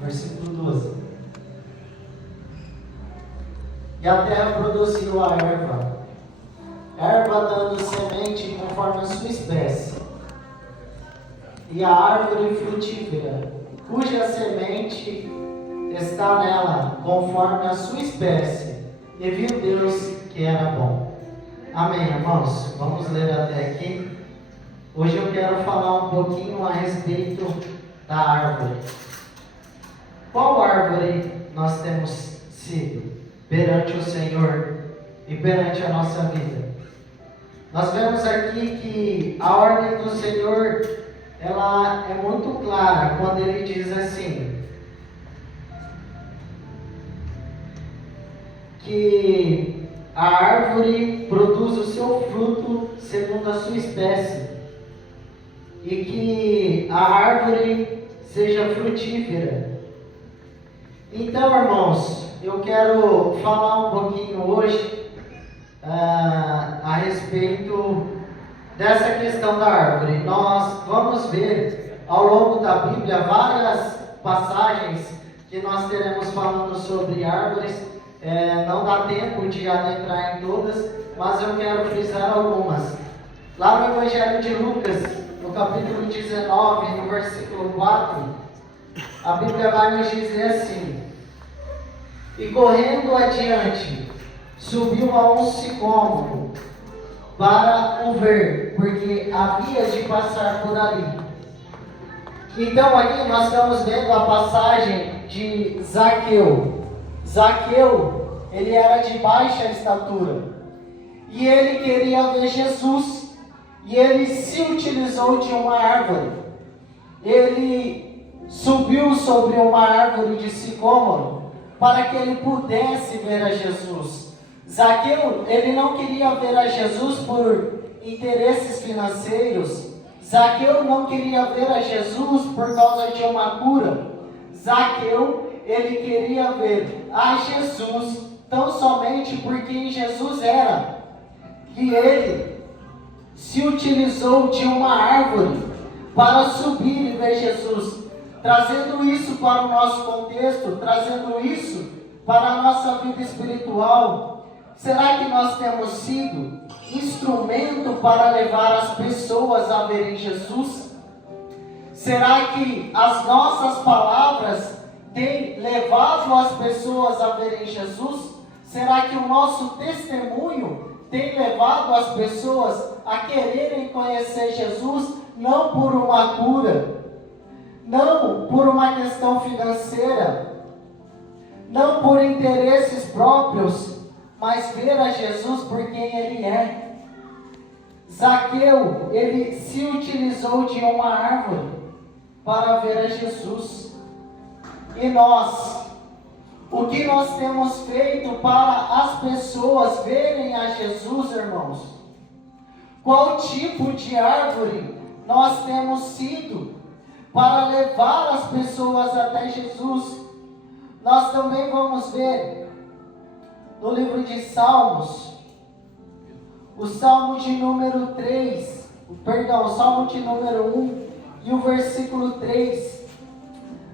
versículo 12. E a terra produziu a erva dando semente conforme a sua espécie, e a árvore frutífera, cuja semente está nela, conforme a sua espécie. E viu Deus que era bom. Amém, irmãos? Vamos ler até aqui. Hoje eu quero falar um pouquinho a respeito da árvore. Qual árvore nós temos sido perante o Senhor e perante a nossa vida? Nós vemos aqui que a ordem do Senhor, ela é muito clara quando Ele diz assim, que a árvore produz o seu fruto segundo a sua espécie, e que a árvore seja frutífera. Então, irmãos, eu quero falar um pouquinho hoje a respeito dessa questão da árvore. Nós vamos ver ao longo da Bíblia várias passagens que nós teremos falando sobre árvores. Não dá tempo de adentrar em todas, mas eu quero frisar algumas. Lá no Evangelho de Lucas, no capítulo 19, no versículo 4, a Bíblia vai nos dizer assim: e correndo adiante, subiu a um sicômoro para o ver, porque havia de passar por ali. Então aqui nós estamos vendo a passagem de Zaqueu. Zaqueu, ele era de baixa estatura, e ele queria ver Jesus, e ele se utilizou de uma árvore. Ele subiu sobre uma árvore de sicômoro, para que ele pudesse ver a Jesus. Zaqueu, ele não queria ver a Jesus por interesses financeiros. Zaqueu não queria ver a Jesus por causa de uma cura. Zaqueu, ele queria ver a Jesus tão somente por quem Jesus era. E ele se utilizou de uma árvore para subir e ver Jesus. Trazendo isso para o nosso contexto, trazendo isso para a nossa vida espiritual, será que nós temos sido instrumento para levar as pessoas a verem Jesus? Será que as nossas palavras têm levado as pessoas a verem Jesus? Será que o nosso testemunho tem levado as pessoas a quererem conhecer Jesus, não por uma cura, não por uma questão financeira, não por interesses próprios, mas ver a Jesus por quem Ele é? Zaqueu, ele se utilizou de uma árvore para ver a Jesus. E nós, o que nós temos feito para as pessoas verem a Jesus, irmãos? Qual tipo de árvore nós temos sido para levar as pessoas até Jesus? Nós também vamos ver no livro de Salmos, o Salmo de número 3, o Salmo de número 1 e o versículo 3.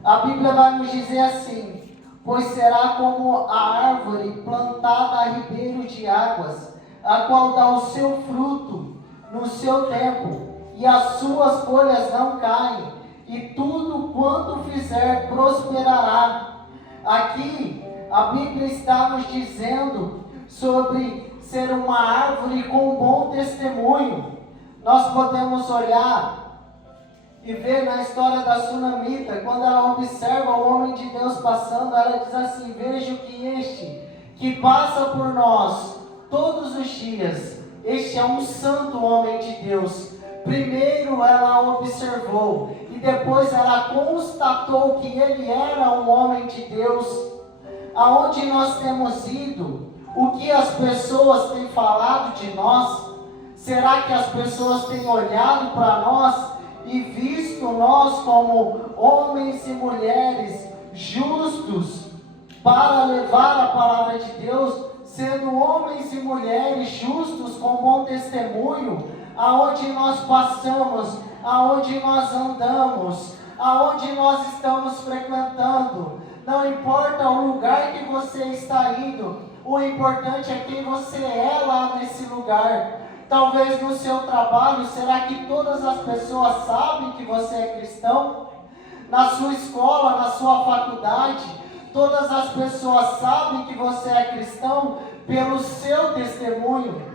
A Bíblia vai nos dizer assim: pois será como a árvore plantada a ribeiro de águas, a qual dá o seu fruto no seu tempo, e as suas folhas não caem, e tudo quanto fizer prosperará. Aqui a Bíblia está nos dizendo sobre ser uma árvore com bom testemunho. Nós podemos olhar e ver na história da Sunamita, quando ela observa o homem de Deus passando, ela diz assim: vejo que este que passa por nós todos os dias, este é um santo homem de Deus. Primeiro ela observou e depois ela constatou que ele era um homem de Deus. Aonde nós temos ido? O que as pessoas têm falado de nós? Será que as pessoas têm olhado para nós e visto nós como homens e mulheres justos para levar a palavra de Deus, sendo homens e mulheres justos com bom testemunho, aonde nós passamos, aonde nós andamos, aonde nós estamos frequentando? você está indo, o importante é quem você é lá nesse lugar. Talvez no seu trabalho, será que todas as pessoas sabem que você é cristão? Na sua escola, na sua faculdade, todas as pessoas sabem que você é cristão pelo seu testemunho.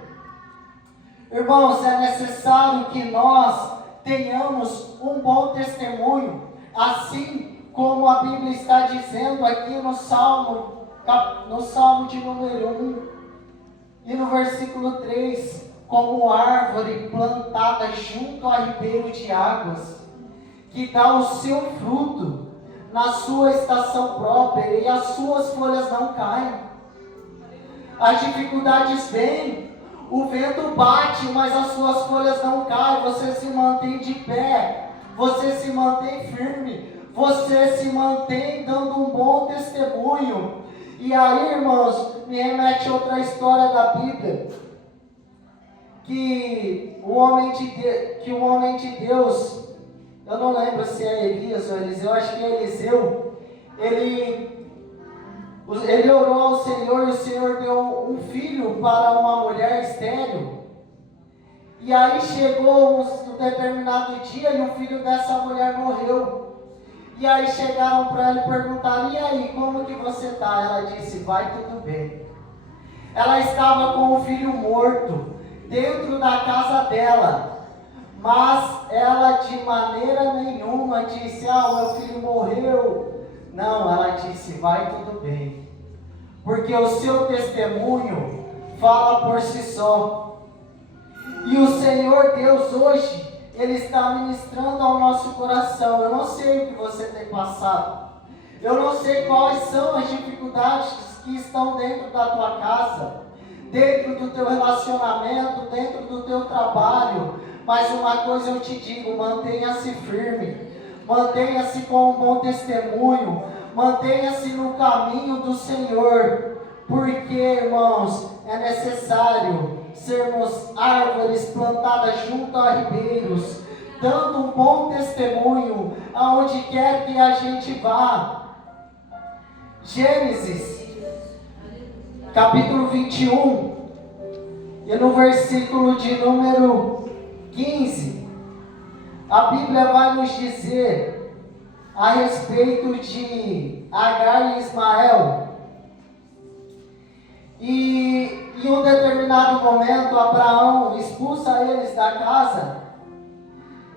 Irmãos, é necessário que nós tenhamos um bom testemunho, assim como a Bíblia está dizendo aqui no Salmo de número 1 e no versículo 3, como árvore plantada junto a ribeiro de águas, que dá o seu fruto na sua estação própria e as suas folhas não caem. As dificuldades vêm, o vento bate, mas as suas folhas não caem, você se mantém de pé, você se mantém firme, você se mantém dando um bom testemunho. E aí, irmãos, me remete a outra história da Bíblia, que o homem de Deus, eu não lembro se é Elias ou Eliseu, acho que é Eliseu, ele orou ao Senhor e o Senhor deu um filho para uma mulher estéril. E aí chegou um determinado dia e o filho dessa mulher morreu. E aí chegaram para ela e perguntaram: e aí, como que você está? Ela disse: vai tudo bem. Ela estava com o filho morto dentro da casa dela, mas ela de maneira nenhuma disse: o meu filho morreu. Não, ela disse: vai tudo bem, porque o seu testemunho fala por si só. E o Senhor Deus hoje, Ele está ministrando ao nosso coração. Eu não sei o que você tem passado, eu não sei quais são as dificuldades que estão dentro da tua casa, dentro do teu relacionamento, dentro do teu trabalho, mas uma coisa eu te digo: mantenha-se firme, mantenha-se com um bom testemunho, mantenha-se no caminho do Senhor, porque, irmãos, é necessário sermos árvores plantadas junto a ribeiros, dando um bom testemunho aonde quer que a gente vá. Gênesis, capítulo 21, e no versículo de número 15, a Bíblia vai nos dizer a respeito de Agar e Ismael. E em um determinado momento, Abraão expulsa eles da casa,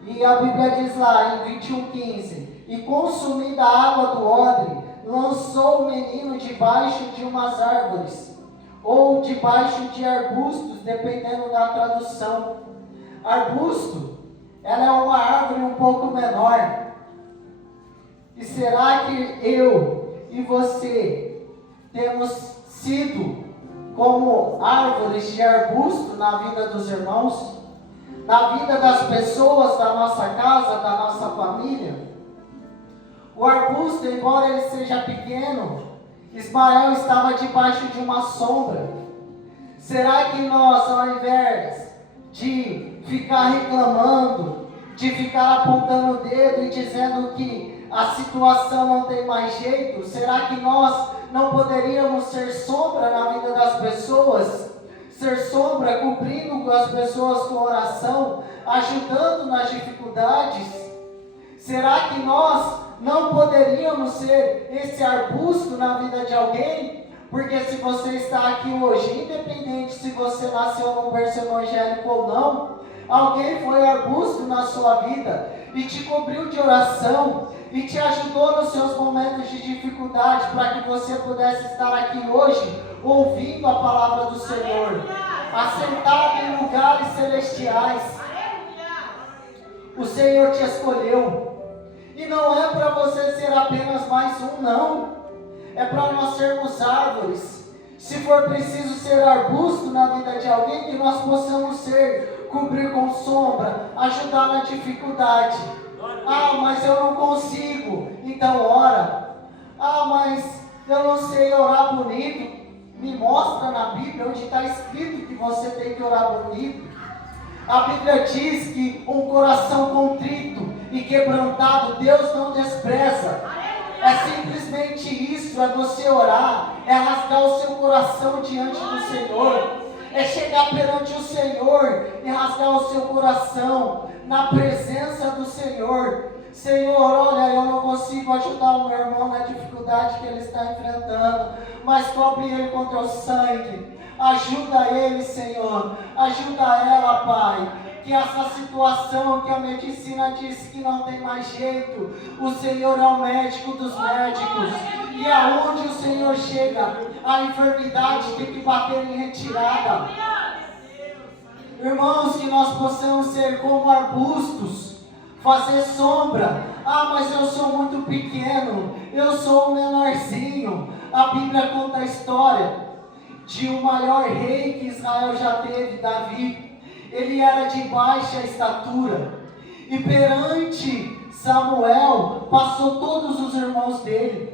e a Bíblia diz lá em 21:15: e consumida a água do odre, lançou o menino debaixo de umas árvores, ou debaixo de arbustos, dependendo da tradução. Arbusto, ela é uma árvore um pouco menor. E será que eu e você temos sido como árvores de arbusto na vida dos irmãos, na vida das pessoas da nossa casa, da nossa família? O arbusto, embora ele seja pequeno, Ismael estava debaixo de uma sombra. Será que nós, ao invés de ficar reclamando, de ficar apontando o dedo e dizendo que a situação não tem mais jeito, será que nós não poderíamos ser sombra na vida das pessoas? Ser sombra, cobrindo as pessoas com oração, ajudando nas dificuldades? Será que nós não poderíamos ser esse arbusto na vida de alguém? Porque se você está aqui hoje, independente se você nasceu num berço evangélico ou não, alguém foi arbusto na sua vida e te cobriu de oração e te ajudou nos seus momentos de dificuldade, para que você pudesse estar aqui hoje ouvindo a palavra do Senhor, assentado em lugares celestiais. O Senhor te escolheu, e não é para você ser apenas mais um, não. É para nós sermos árvores. Se for preciso ser arbusto na vida de alguém, que nós possamos ser, cobrir com sombra, ajudar na dificuldade. Mas eu não consigo, então ora. Mas eu não sei orar bonito. Me mostra na Bíblia onde está escrito que você tem que orar bonito. A Bíblia diz que um coração contrito e quebrantado Deus não despreza. É simplesmente simplesmente isso, é você orar, é rasgar o seu coração diante do Senhor, é chegar perante o Senhor e rasgar o seu coração na presença do Senhor. Senhor, olha, eu não consigo ajudar o meu irmão na dificuldade que ele está enfrentando, mas cobre ele com teu sangue. Ajuda ele, Senhor. Ajuda ela, Pai. Que essa situação que a medicina diz que não tem mais jeito, o Senhor é o médico dos médicos. E aonde o Senhor chega, a enfermidade tem que bater em retirada. Irmãos, que nós possamos ser como arbustos, fazer sombra. Ah, mas eu sou muito pequeno, eu sou o menorzinho. A Bíblia conta a história de um maior rei que Israel já teve, Davi. Ele era de baixa estatura, e perante Samuel passou todos os irmãos dele.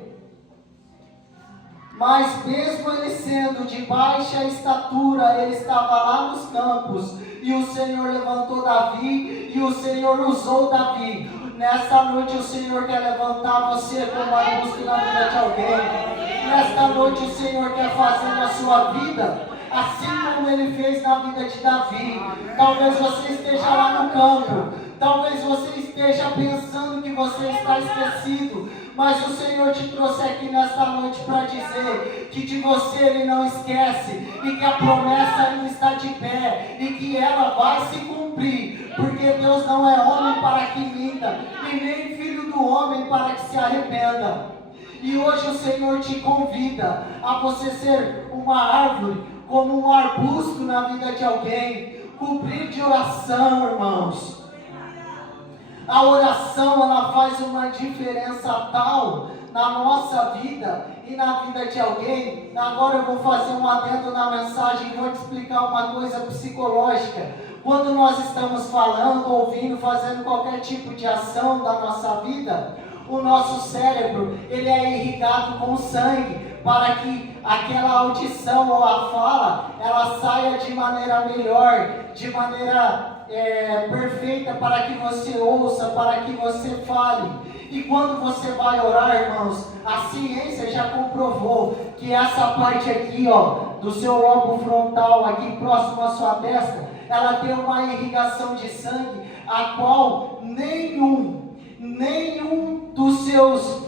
Mas mesmo ele sendo de baixa estatura, ele estava lá nos campos, e o Senhor levantou Davi, e o Senhor usou Davi. Nesta noite o Senhor quer levantar você como arbusto na vida de alguém. Nesta noite o Senhor quer fazer na sua vida assim como ele fez na vida de Davi. Talvez você esteja lá no campo, talvez você esteja pensando que você está esquecido, mas o Senhor te trouxe aqui nesta noite para dizer que de você Ele não esquece, e que a promessa ainda está de pé, e que ela vai se cumprir, porque Deus não é homem para que minta, e nem filho do homem para que se arrependa. E hoje o Senhor te convida a você ser uma árvore, como um arbusto na vida de alguém, cobrir de oração, irmãos. A oração, ela faz uma diferença tal na nossa vida e na vida de alguém. Agora eu vou fazer um adendo na mensagem e vou te explicar uma coisa psicológica. Quando nós estamos falando, ouvindo, fazendo qualquer tipo de ação da nossa vida, o nosso cérebro, ele é irrigado com sangue, para que aquela audição ou a fala, ela saia de maneira melhor, de maneira perfeita, para que você ouça, para que você fale. E quando você vai orar, irmãos, a ciência já comprovou que essa parte aqui, ó, do seu lobo frontal, aqui próximo à sua testa, ela tem uma irrigação de sangue, a qual nenhum dos seus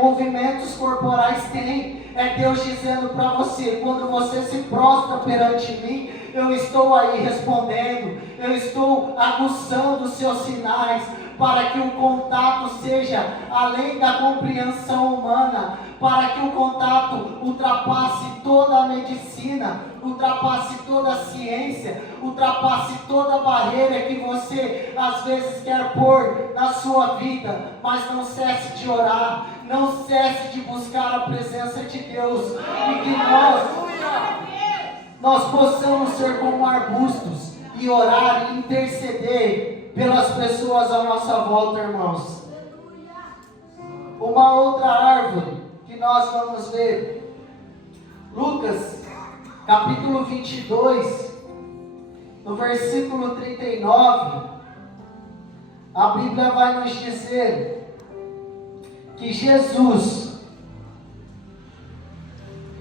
movimentos corporais tem. É Deus dizendo para você: quando você se prostra perante mim, eu estou aí respondendo, eu estou aguçando os seus sinais, para que o contato seja além da compreensão humana, para que o contato ultrapasse toda a medicina, ultrapasse toda a ciência, ultrapasse toda a barreira que você às vezes quer pôr na sua vida. Mas não cesse de orar, não cesse de buscar a presença de Deus, e que nós possamos ser como arbustos e orar e interceder pelas pessoas à nossa volta, irmãos. Uma outra árvore que nós vamos ver, Lucas capítulo 22, no versículo 39, a Bíblia vai nos dizer que Jesus,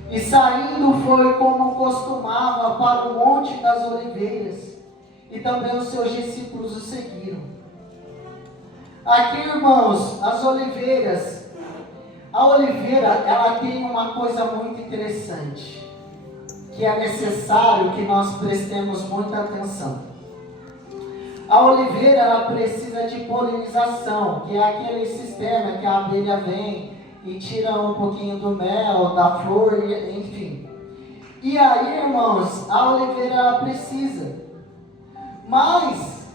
e saindo foi como costumava para o Monte das Oliveiras, e também os seus discípulos o seguiram. Aqui, irmãos, as oliveiras, a oliveira, ela tem uma coisa muito interessante, que é necessário que nós prestemos muita atenção. A oliveira, ela precisa de polinização, que é aquele sistema que a abelha vem e tira um pouquinho do mel, da flor, enfim. E aí, irmãos, a oliveira, ela precisa. Mas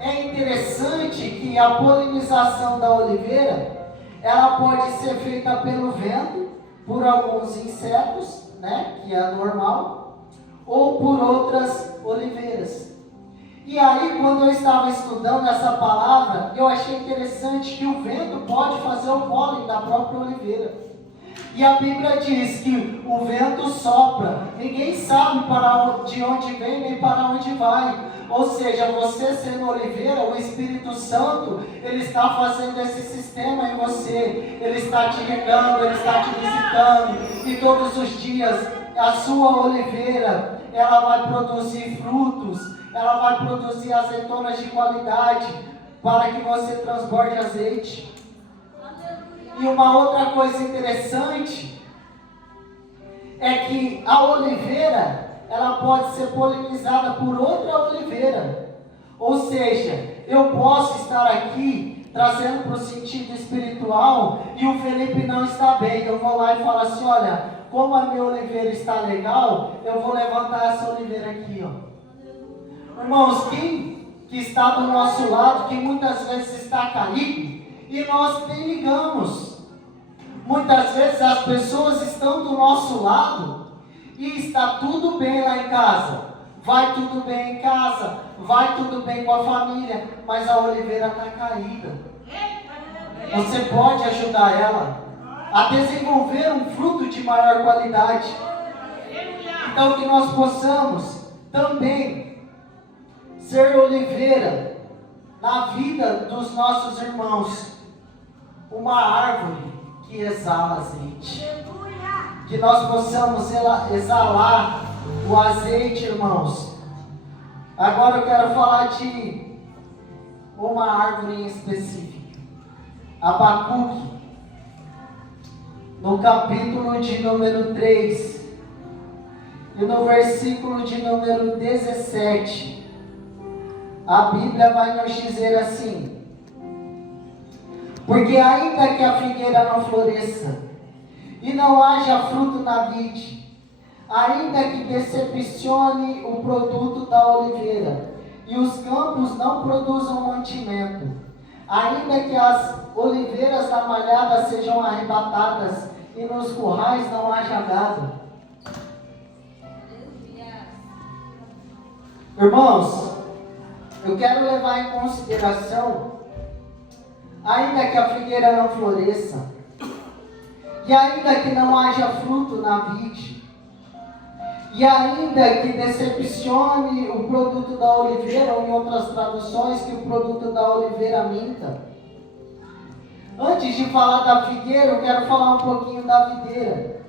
é interessante que a polinização da oliveira, ela pode ser feita pelo vento, por alguns insetos, né, que é normal, ou por outras oliveiras. E aí, quando eu estava estudando essa palavra, eu achei interessante que o vento pode fazer o pólen da própria oliveira. E a Bíblia diz que o vento sopra, ninguém sabe de onde vem nem para onde vai. Ou seja, você sendo oliveira, o Espírito Santo, ele está fazendo esse sistema em você. Ele está te regando, ele está te visitando. E todos os dias, a sua oliveira, ela vai produzir frutos, ela vai produzir azeitonas de qualidade, para que você transborde azeite. E uma outra coisa interessante é que a oliveira, ela pode ser polinizada por outra oliveira. Ou seja, eu posso estar aqui trazendo para o sentido espiritual e o Felipe não está bem. Eu vou lá e falo assim, olha, como a minha oliveira está legal, eu vou levantar essa oliveira aqui, ó. Irmãos, quem que está do nosso lado, que muitas vezes está caído, e nós nem ligamos. Muitas vezes as pessoas estão do nosso lado e está tudo bem lá em casa. Vai tudo bem em casa, vai tudo bem com a família, mas a oliveira está caída. Você pode ajudar ela a desenvolver um fruto de maior qualidade. Então que nós possamos também ser oliveira na vida dos nossos irmãos. Uma árvore que exala azeite. Que nós possamos exalar o azeite, irmãos. Agora eu quero falar de uma árvore em específico. Abacuque, no capítulo de número 3, e no versículo de número 17, a Bíblia vai nos dizer assim: porque ainda que a figueira não floresça, e não haja fruto na vide, ainda que decepcione o produto da oliveira, e os campos não produzam mantimento, ainda que as oliveiras da malhada sejam arrebatadas, e nos currais não haja gado. Irmãos, eu quero levar em consideração, ainda que a figueira não floresça, e ainda que não haja fruto na vide, e ainda que decepcione o produto da oliveira, ou em outras traduções, que o produto da oliveira minta. Antes de falar da figueira, eu quero falar um pouquinho da videira.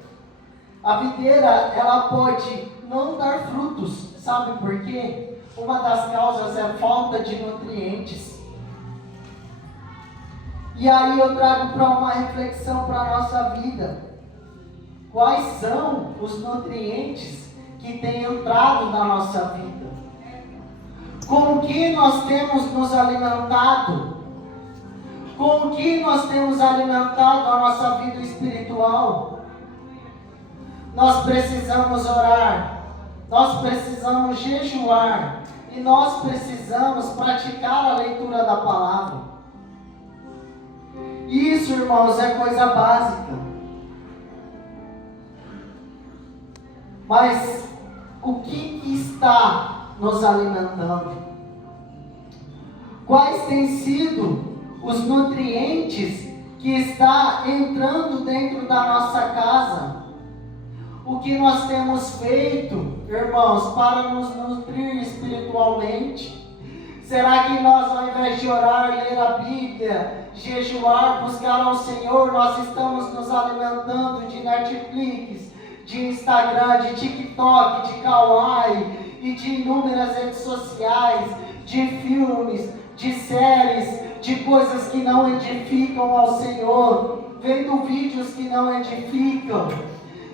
A videira, ela pode não dar frutos, sabe por quê? Uma das causas é a falta de nutrientes. E aí eu trago para uma reflexão para a nossa vida. Quais são os nutrientes que têm entrado na nossa vida? Com o que nós temos nos alimentado? Com o que nós temos alimentado a nossa vida espiritual? Nós precisamos orar, nós precisamos jejuar e nós precisamos praticar a leitura da palavra. Isso, irmãos, é coisa básica. Mas o que está nos alimentando? Quais têm sido os nutrientes que está entrando dentro da nossa casa? O que nós temos feito, irmãos, para nos nutrir espiritualmente? Será que nós, ao invés de orar, ler a Bíblia, jejuar, buscar ao Senhor, nós estamos nos alimentando de Netflix, de Instagram, de TikTok, de Kawaii e de inúmeras redes sociais, de filmes, de séries, de coisas que não edificam ao Senhor, vendo vídeos que não edificam,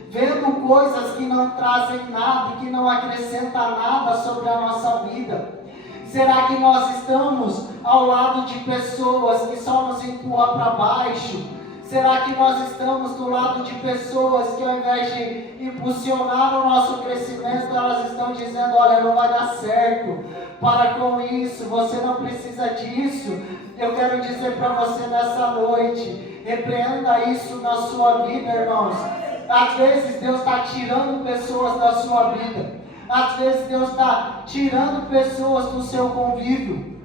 vendo coisas que não trazem nada e que não acrescentam nada sobre a nossa vida? Será que nós estamos ao lado de pessoas que só nos empurram para baixo? Será que nós estamos do lado de pessoas que, ao invés de impulsionar o nosso crescimento, elas estão dizendo: olha, não vai dar certo, para com isso, você não precisa disso? Eu quero dizer para você nessa noite, repreenda isso na sua vida, irmãos. Às vezes Deus está tirando pessoas da sua vida. Às vezes Deus está tirando pessoas do seu convívio.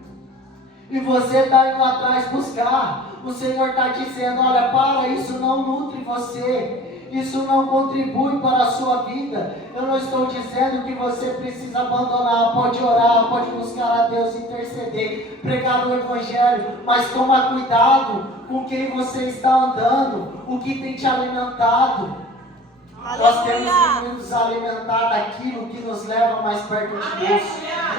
E você está indo atrás buscar. O Senhor está dizendo, olha, para, isso não nutre você, isso não contribui para a sua vida. Eu não estou dizendo que você precisa abandonar, pode orar, pode buscar a Deus, interceder, pregar o Evangelho, mas toma cuidado com quem você está andando, o que tem te alimentado. Aleluia. Nós temos que nos alimentar daquilo que nos leva mais perto de Deus.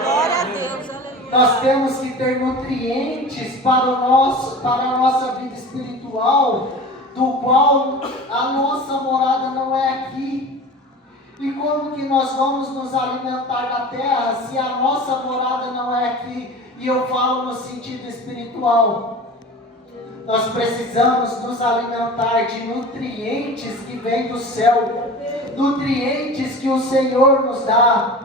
Glória a Deus, aleluia. Nós temos que ter nutrientes para a nossa vida espiritual, do qual a nossa morada não é aqui. E como que nós vamos nos alimentar da terra se a nossa morada não é aqui? E eu falo no sentido espiritual. Nós precisamos nos alimentar de nutrientes que vêm do céu, nutrientes que o Senhor nos dá.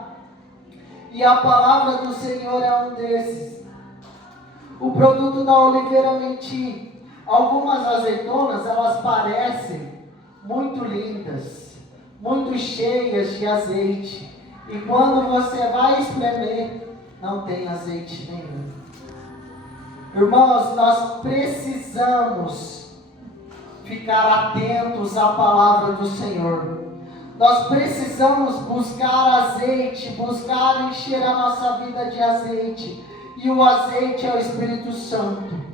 E a palavra do Senhor é um desses. O produto da oliveira menti. Algumas azeitonas, elas parecem muito lindas, muito cheias de azeite. E quando você vai espremer, não tem azeite nenhum. Irmãos, nós precisamos ficar atentos à palavra do Senhor. Nós precisamos buscar azeite, buscar encher a nossa vida de azeite. E o azeite é o Espírito Santo.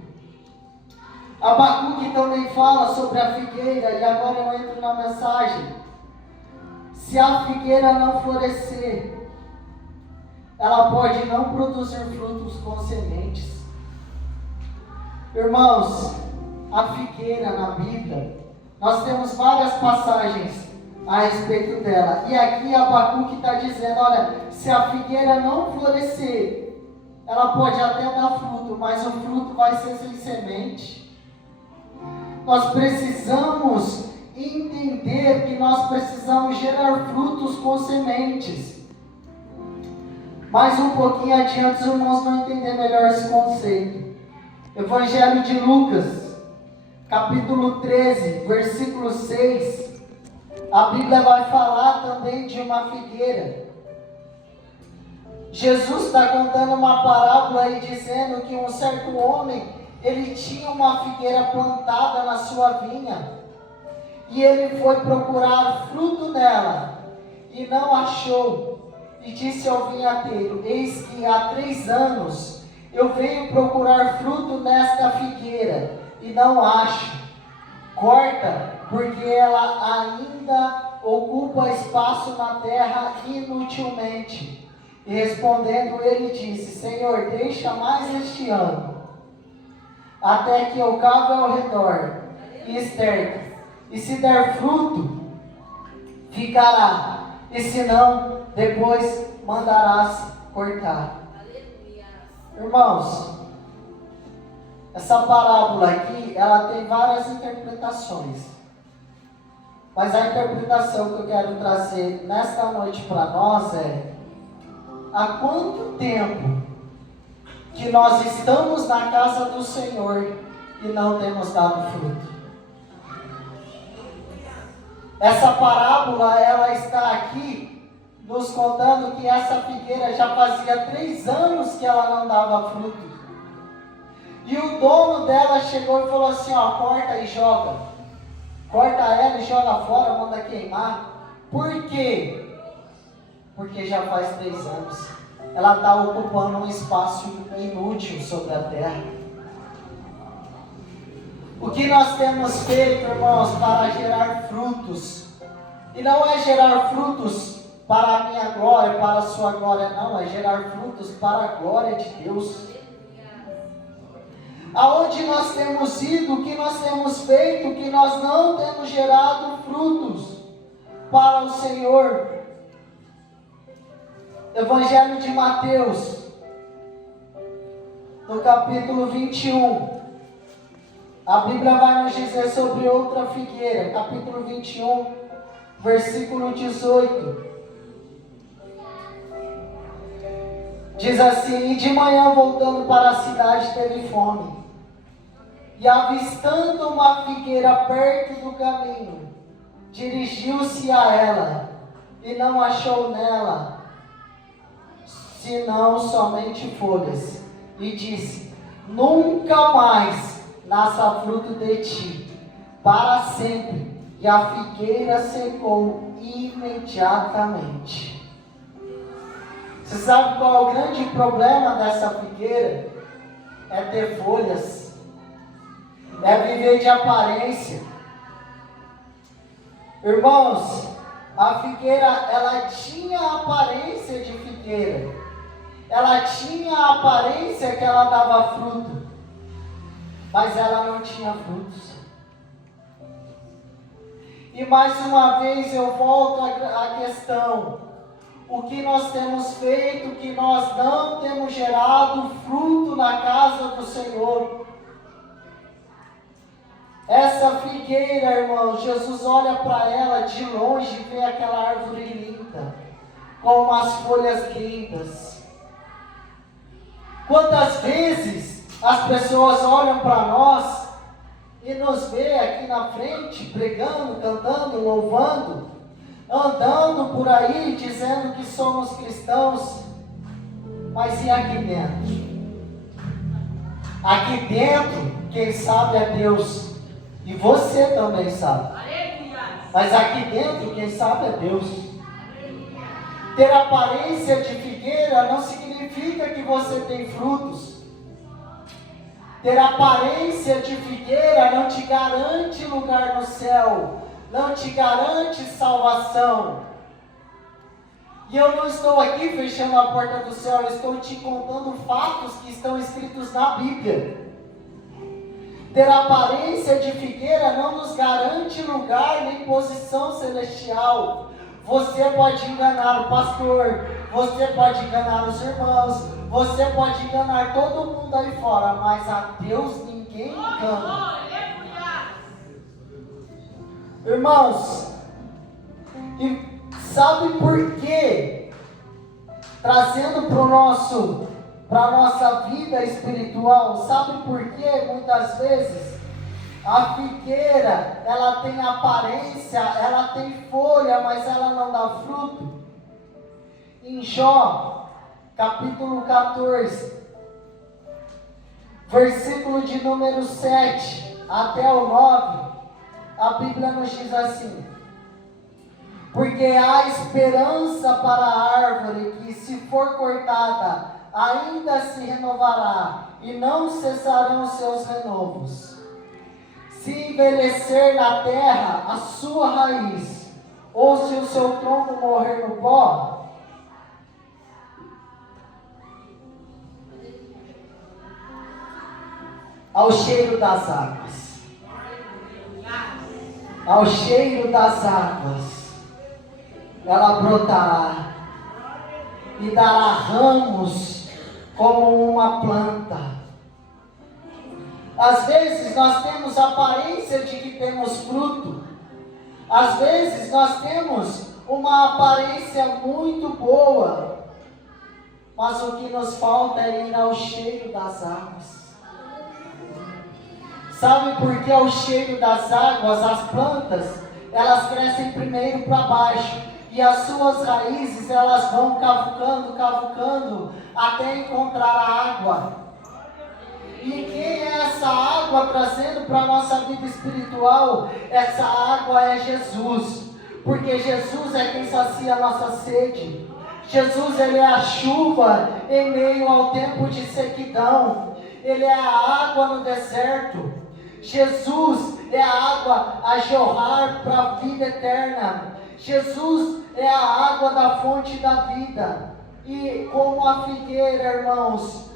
Abacuque também fala sobre a figueira, e agora eu entro na mensagem. Se a figueira não florescer, ela pode não produzir frutos com sementes. Irmãos, a figueira na Bíblia, nós temos várias passagens a respeito dela. E aqui Abacuque está dizendo, olha, se a figueira não florescer, ela pode até dar fruto, mas o fruto vai ser sem semente. Nós precisamos entender que nós precisamos gerar frutos com sementes. Mais um pouquinho adiante, os irmãos vão entender melhor esse conceito. Evangelho de Lucas, capítulo 13, versículo 6. A Bíblia vai falar também de uma figueira. Jesus está contando uma parábola e dizendo que um certo homem, ele tinha uma figueira plantada na sua vinha. E ele foi procurar fruto nela e não achou. E disse ao vinhateiro, eis que há 3 anos eu venho procurar fruto nesta figueira e não acho. Corta, porque ela ainda ocupa espaço na terra inutilmente. E respondendo ele disse, Senhor, deixa mais este ano, até que eu cave ao redor e esterte. E se der fruto, ficará. E se não, depois mandarás cortar. Irmãos, essa parábola aqui, ela tem várias interpretações. Mas a interpretação que eu quero trazer nesta noite para nós é: há quanto tempo que nós estamos na casa do Senhor e não temos dado fruto? Essa parábola, ela está aqui nos contando que essa figueira já fazia 3 anos que ela não dava fruto. E o dono dela chegou e falou assim, ó, corta e joga. Corta ela e joga fora, manda queimar. Por quê? Porque já faz 3 anos. Ela está ocupando um espaço inútil sobre a terra. O que nós temos feito, irmãos, para gerar frutos? E não é gerar frutos para a minha glória, para a sua glória, não. É gerar frutos para a glória de Deus. Aonde nós temos ido, o que nós temos feito, que nós não temos gerado frutos para o Senhor. Evangelho de Mateus, no capítulo 21, a Bíblia vai nos dizer sobre outra figueira, capítulo 21, versículo 18. Diz assim, e de manhã voltando para a cidade teve fome. E avistando uma figueira perto do caminho, dirigiu-se a ela, e não achou nela, senão somente folhas. E disse, nunca mais nasça fruto de ti, para sempre. E a figueira secou imediatamente. Você sabe qual é o grande problema dessa figueira? É ter folhas, é viver de aparência. Irmãos, a figueira, ela tinha a aparência de figueira, ela tinha a aparência que ela dava fruto, mas ela não tinha frutos. E mais uma vez eu volto à questão: o que nós temos feito, que nós não temos gerado fruto na casa do Senhor. Essa figueira, irmãos, Jesus olha para ela de longe e vê aquela árvore linda, com umas folhas lindas. Quantas vezes as pessoas olham para nós e nos vê aqui na frente, pregando, cantando, louvando, andando por aí dizendo que somos cristãos, mas e aqui dentro? Aqui dentro, quem sabe é Deus, e você também sabe, mas aqui dentro, quem sabe é Deus. Ter aparência de figueira não significa que você tem frutos. Ter aparência de figueira não te garante lugar no céu, não te garante salvação. E eu não estou aqui fechando a porta do céu, eu estou te contando fatos que estão escritos na Bíblia. Ter aparência de figueira não nos garante lugar nem posição celestial. Você pode enganar o pastor, você pode enganar os irmãos, você pode enganar todo mundo aí fora, mas a Deus ninguém engana. Irmãos, e sabe por quê? Trazendo para a nossa vida espiritual, sabe por quê? Muitas vezes a figueira, ela tem aparência, ela tem folha, mas ela não dá fruto. Em Jó, capítulo 14, versículo de número 7 até o 9, a Bíblia nos diz assim: porque há esperança para a árvore que, se for cortada, ainda se renovará, e não cessarão seus renovos. Se envelhecer na terra a sua raiz, ou se o seu tronco morrer no pó, ao cheiro das águas, ao cheiro das águas, ela brotará e dará ramos como uma planta. Às vezes nós temos aparência de que temos fruto, às vezes nós temos uma aparência muito boa, mas o que nos falta é ir ao cheiro das águas. Sabe por que ao cheiro das águas as plantas, elas crescem primeiro para baixo, e as suas raízes elas vão cavucando, até encontrar a água. E quem é essa água trazendo para a nossa vida espiritual? Essa água é Jesus, porque Jesus é quem sacia a nossa sede. Jesus, Ele é a chuva em meio ao tempo de sequidão. Ele é a água no deserto. Jesus é a água a jorrar para a vida eterna. Jesus é a água da fonte da vida. E como a figueira, irmãos,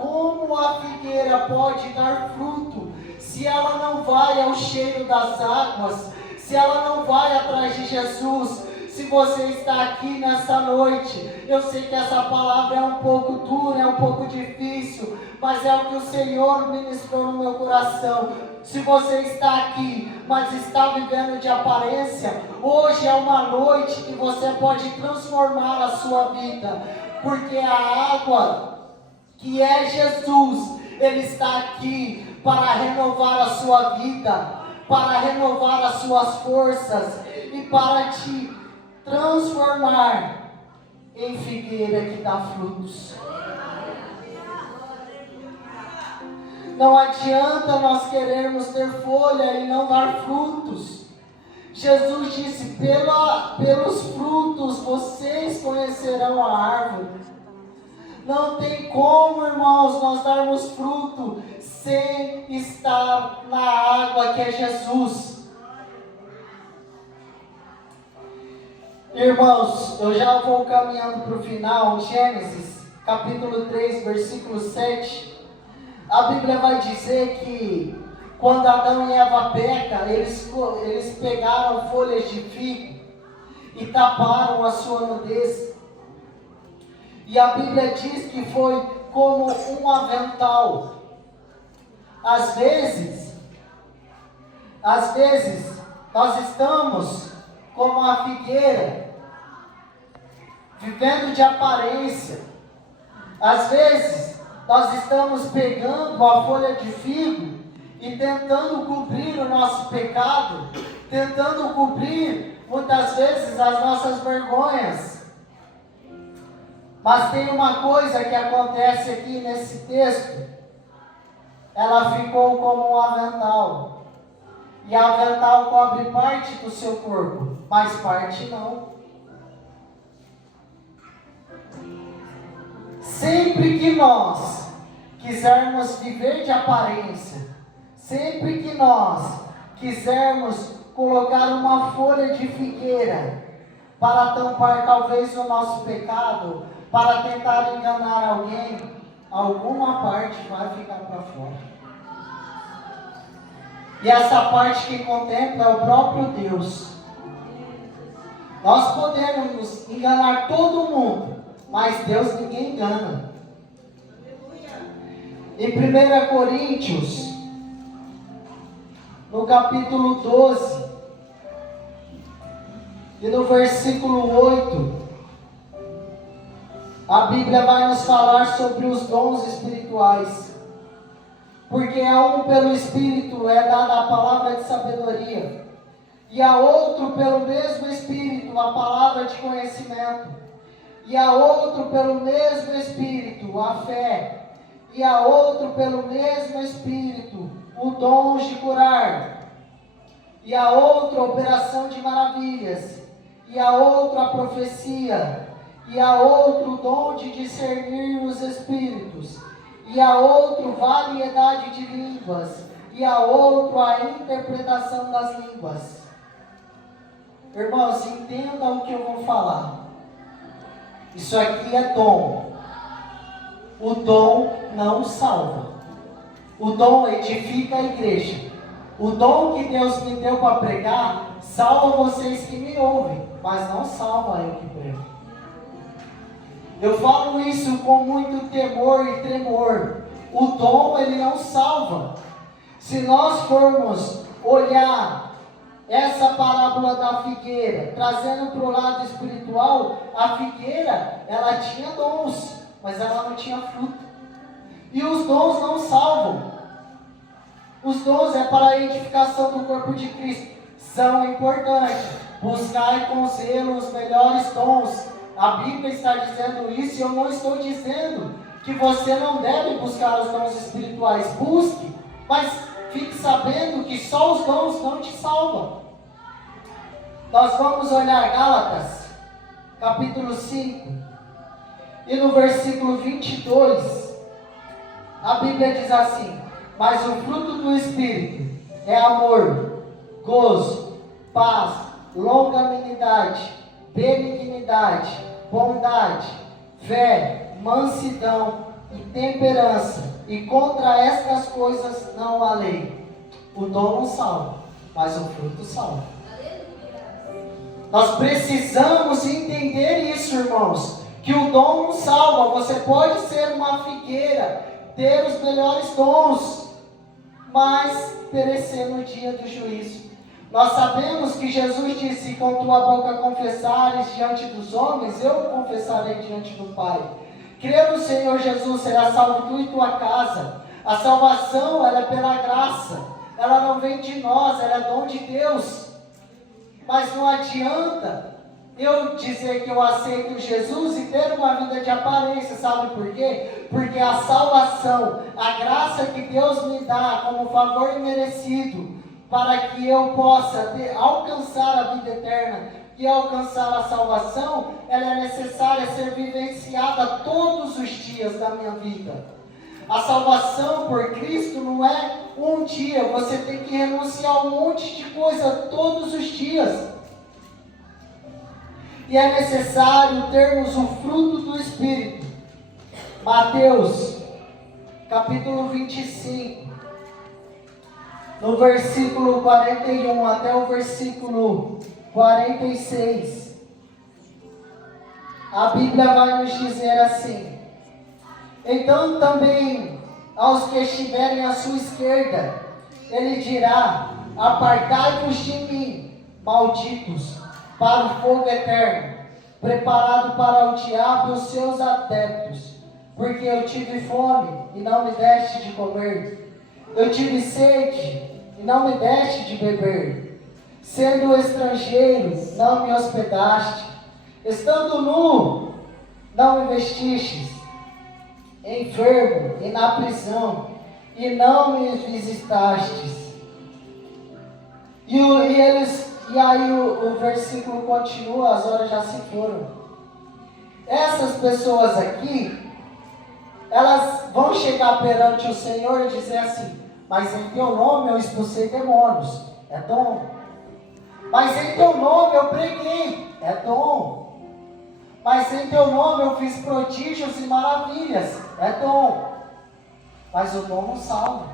como a figueira pode dar fruto se ela não vai ao cheiro das águas, se ela não vai atrás de Jesus? Se você está aqui nessa noite, eu sei que essa palavra é um pouco dura, é um pouco difícil, mas é o que o Senhor ministrou no meu coração. Se você está aqui, mas está vivendo de aparência, hoje é uma noite que você pode transformar a sua vida, porque a água que é Jesus, Ele está aqui para renovar a sua vida, para renovar as suas forças e para te transformar em figueira que dá frutos. Não adianta nós querermos ter folha e não dar frutos. Jesus disse, pelos frutos vocês conhecerão a árvore. Não tem como, irmãos, nós darmos fruto sem estar na água que é Jesus. Irmãos, eu já vou caminhando para o final. Gênesis, capítulo 3, versículo 7. A Bíblia vai dizer que quando Adão e Eva pecam, eles pegaram folhas de figo e taparam a sua nudez. E a Bíblia diz que foi como um avental. Às vezes, nós estamos como a figueira, vivendo de aparência. Às vezes, nós estamos pegando a folha de figo e tentando cobrir o nosso pecado, tentando cobrir, muitas vezes, as nossas vergonhas. Mas tem uma coisa que acontece aqui nesse texto. Ela ficou como um avental. E o avental cobre parte do seu corpo, mas parte não. Sempre que nós quisermos viver de aparência, sempre que nós quisermos colocar uma folha de figueira para tampar talvez o nosso pecado, para tentar enganar alguém, alguma parte vai ficar para fora. E essa parte que contempla é o próprio Deus. Nós podemos enganar todo mundo, mas Deus ninguém engana. Em 1 Coríntios, no capítulo 12, e no versículo 8, a Bíblia vai nos falar sobre os dons espirituais. Porque a um pelo Espírito é dada a palavra de sabedoria, e a outro pelo mesmo Espírito a palavra de conhecimento, e a outro pelo mesmo Espírito a fé, e a outro pelo mesmo Espírito o dom de curar, e a outro a operação de maravilhas, e a outro a profecia, e a outro o dom de discernir os espíritos, e a outro variedade de línguas, e a outro a interpretação das línguas. Irmãos, entendam o que eu vou falar. Isso aqui é dom. O dom não salva. O dom edifica a igreja. O dom que Deus me deu para pregar, salva vocês que me ouvem, mas não salva eu que prego. Eu falo isso com muito temor e tremor. O dom, ele não salva. Se nós formos olhar essa parábola da figueira, trazendo para o lado espiritual, a figueira, ela tinha dons, mas ela não tinha fruto. E os dons não salvam. Os dons é para a edificação do corpo de Cristo. São importantes. Buscai com zelo os melhores dons. A Bíblia está dizendo isso, e eu não estou dizendo que você não deve buscar os dons espirituais. Busque, mas fique sabendo que só os dons não te salvam. Nós vamos olhar Gálatas, capítulo 5, e no versículo 22, a Bíblia diz assim: mas o fruto do Espírito é amor, gozo, paz, longanimidade, benignidade, bondade, fé, mansidão e temperança, e contra estas coisas não há lei. O dom não salva, mas o fruto salva. Nós precisamos entender isso, irmãos, que o dom não salva. Você pode ser uma figueira, ter os melhores dons, mas perecer no dia do juízo. Nós sabemos que Jesus disse: com tua boca confessares diante dos homens, eu confessarei diante do Pai. Crer no Senhor Jesus, será salvo tu e tua casa. A salvação, ela é pela graça. Ela não vem de nós, ela é dom de Deus. Mas não adianta eu dizer que eu aceito Jesus e ter uma vida de aparência, sabe por quê? Porque a salvação, a graça que Deus me dá como favor imerecido, para que eu possa alcançar a vida eterna e alcançar a salvação, ela é necessária ser vivenciada todos os dias da minha vida. A salvação por Cristo não é um dia, você tem que renunciar a um monte de coisa todos os dias. E é necessário termos o fruto do Espírito. Mateus, capítulo 25, no versículo 41 até o versículo 46. A Bíblia vai nos dizer assim: então também aos que estiverem à sua esquerda, ele dirá: apartai-vos de mim, malditos, para o fogo eterno, preparado para o diabo e os seus adeptos. Porque eu tive fome e não me deste de comer, eu tive sede e não me deste de beber, sendo estrangeiro, não me hospedaste, estando nu, não me vestistes, enfermo e na prisão, e não me visitastes. E aí o versículo continua, as horas já se foram. Essas pessoas aqui, elas vão chegar perante o Senhor e dizer assim: mas em teu nome eu expulsei demônios, é dom. Mas em teu nome eu preguei, é dom. Mas em teu nome eu fiz prodígios e maravilhas, é dom. Mas o dom não salva.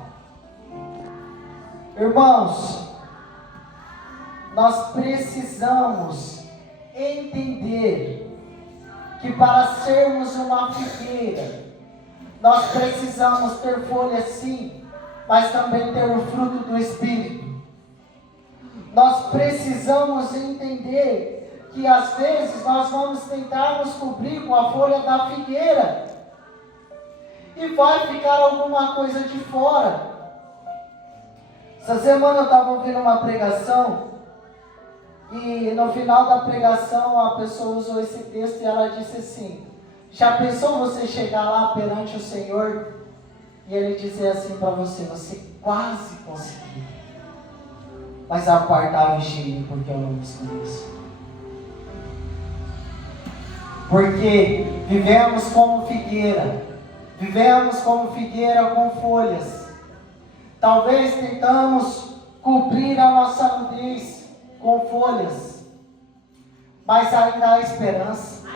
Irmãos, nós precisamos entender que para sermos uma figueira, nós precisamos ter folhas sim, mas também ter o fruto do Espírito. Nós precisamos entender que às vezes nós vamos tentar nos cobrir com a folha da figueira e vai ficar alguma coisa de fora. Essa semana eu estava ouvindo uma pregação e no final da pregação a pessoa usou esse texto e ela disse assim: já pensou você chegar lá perante o Senhor e Ele dizer assim para você: você quase conseguiu, mas apartai-vos de mim porque eu não vos conheço. Porque vivemos como figueira com folhas. Talvez tentamos cobrir a nossa nudez com folhas, mas ainda há esperança.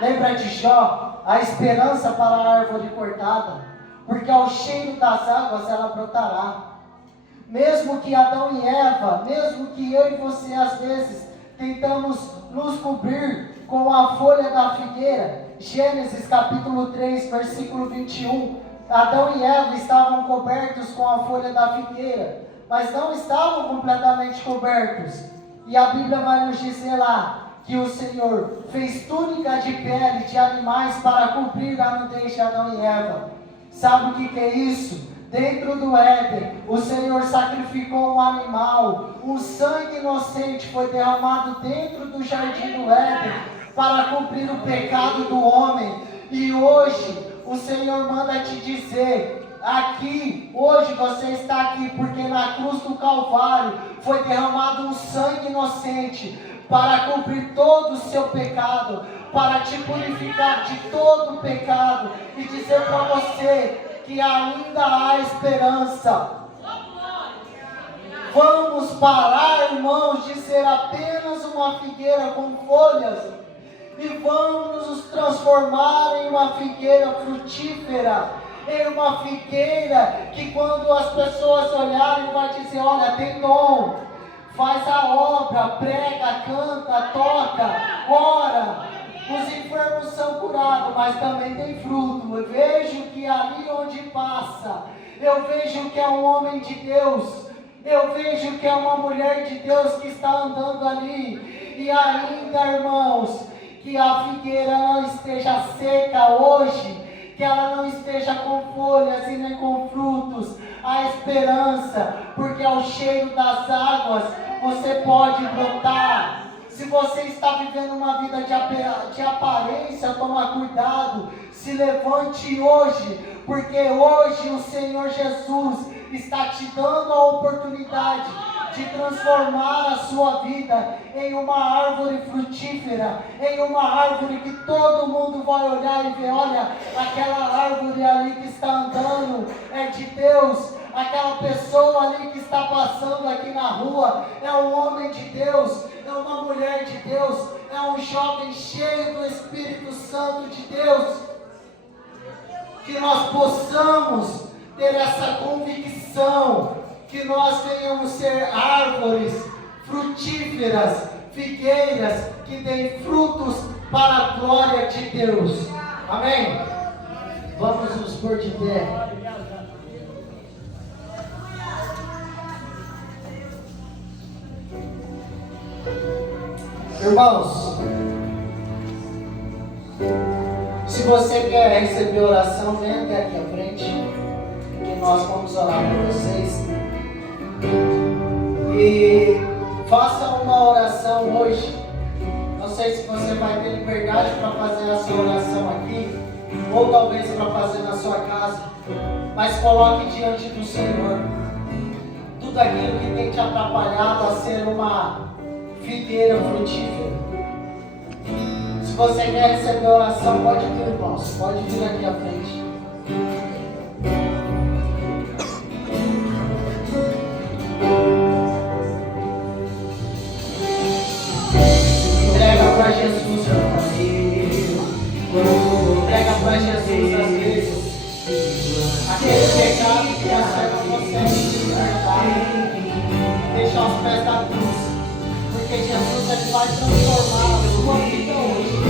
Lembra de Jó? A esperança para a árvore cortada, porque ao cheiro das águas ela brotará. Mesmo que Adão e Eva, mesmo que eu e você às vezes tentamos nos cobrir com a folha da figueira. Gênesis capítulo 3, versículo 21. Adão e Eva estavam cobertos com a folha da figueira, mas não estavam completamente cobertos. E a Bíblia vai nos dizer lá que o Senhor fez túnica de pele de animais para cobrir a nudez de Adão e Eva. Sabe o que é isso? Dentro do Éden, o Senhor sacrificou um animal, um sangue inocente foi derramado dentro do jardim do Éden para cobrir o pecado do homem. E hoje o Senhor manda te dizer: aqui, hoje você está aqui porque na cruz do Calvário foi derramado um sangue inocente para cobrir todo o seu pecado, para te purificar de todo o pecado e dizer para você que ainda há esperança. Vamos parar, irmãos, de ser apenas uma figueira com folhas e vamos nos transformar em uma figueira frutífera, em uma figueira que quando as pessoas olharem vai dizer: olha, tem dom, faz a obra, prega, canta, toca, ora, os enfermos são curados, mas também tem fruto. Eu vejo que ali onde passa, eu vejo que é um homem de Deus, eu vejo que é uma mulher de Deus que está andando ali. E ainda, irmãos, que a figueira não esteja seca hoje, que ela não esteja com folhas e nem com frutos, a esperança, porque ao cheiro das águas você pode brotar. Se você está vivendo uma vida de aparência, toma cuidado. Se levante hoje, porque hoje o Senhor Jesus está te dando a oportunidade de transformar a sua vida em uma árvore frutífera, em uma árvore que todo mundo vai olhar e ver, olha, aquela árvore ali que está andando é de Deus, aquela pessoa ali que está passando aqui na rua é um homem de Deus, é uma mulher de Deus, é um jovem cheio do Espírito Santo de Deus. Que nós possamos ter essa convicção, que nós venhamos ser árvores frutíferas, figueiras, que deem frutos para a glória de Deus. Amém? Vamos nos pôr de pé. Irmãos, se você quer receber oração, venha até aqui à frente, que nós vamos orar por vocês. E faça uma oração hoje. Não sei se você vai ter liberdade para fazer a sua oração aqui, ou talvez para fazer na sua casa, mas coloque diante do Senhor tudo aquilo que tem te atrapalhado a ser uma figueira frutífera. Se você quer receber oração, pode vir, irmãos, pode vir aqui à frente. Entrega para Jesus, entrega para Jesus às vezes aquele pecado que acerta você de liberdade. Deixa aos pés da cruz, porque Jesus ele vai transformar a sua vida hoje.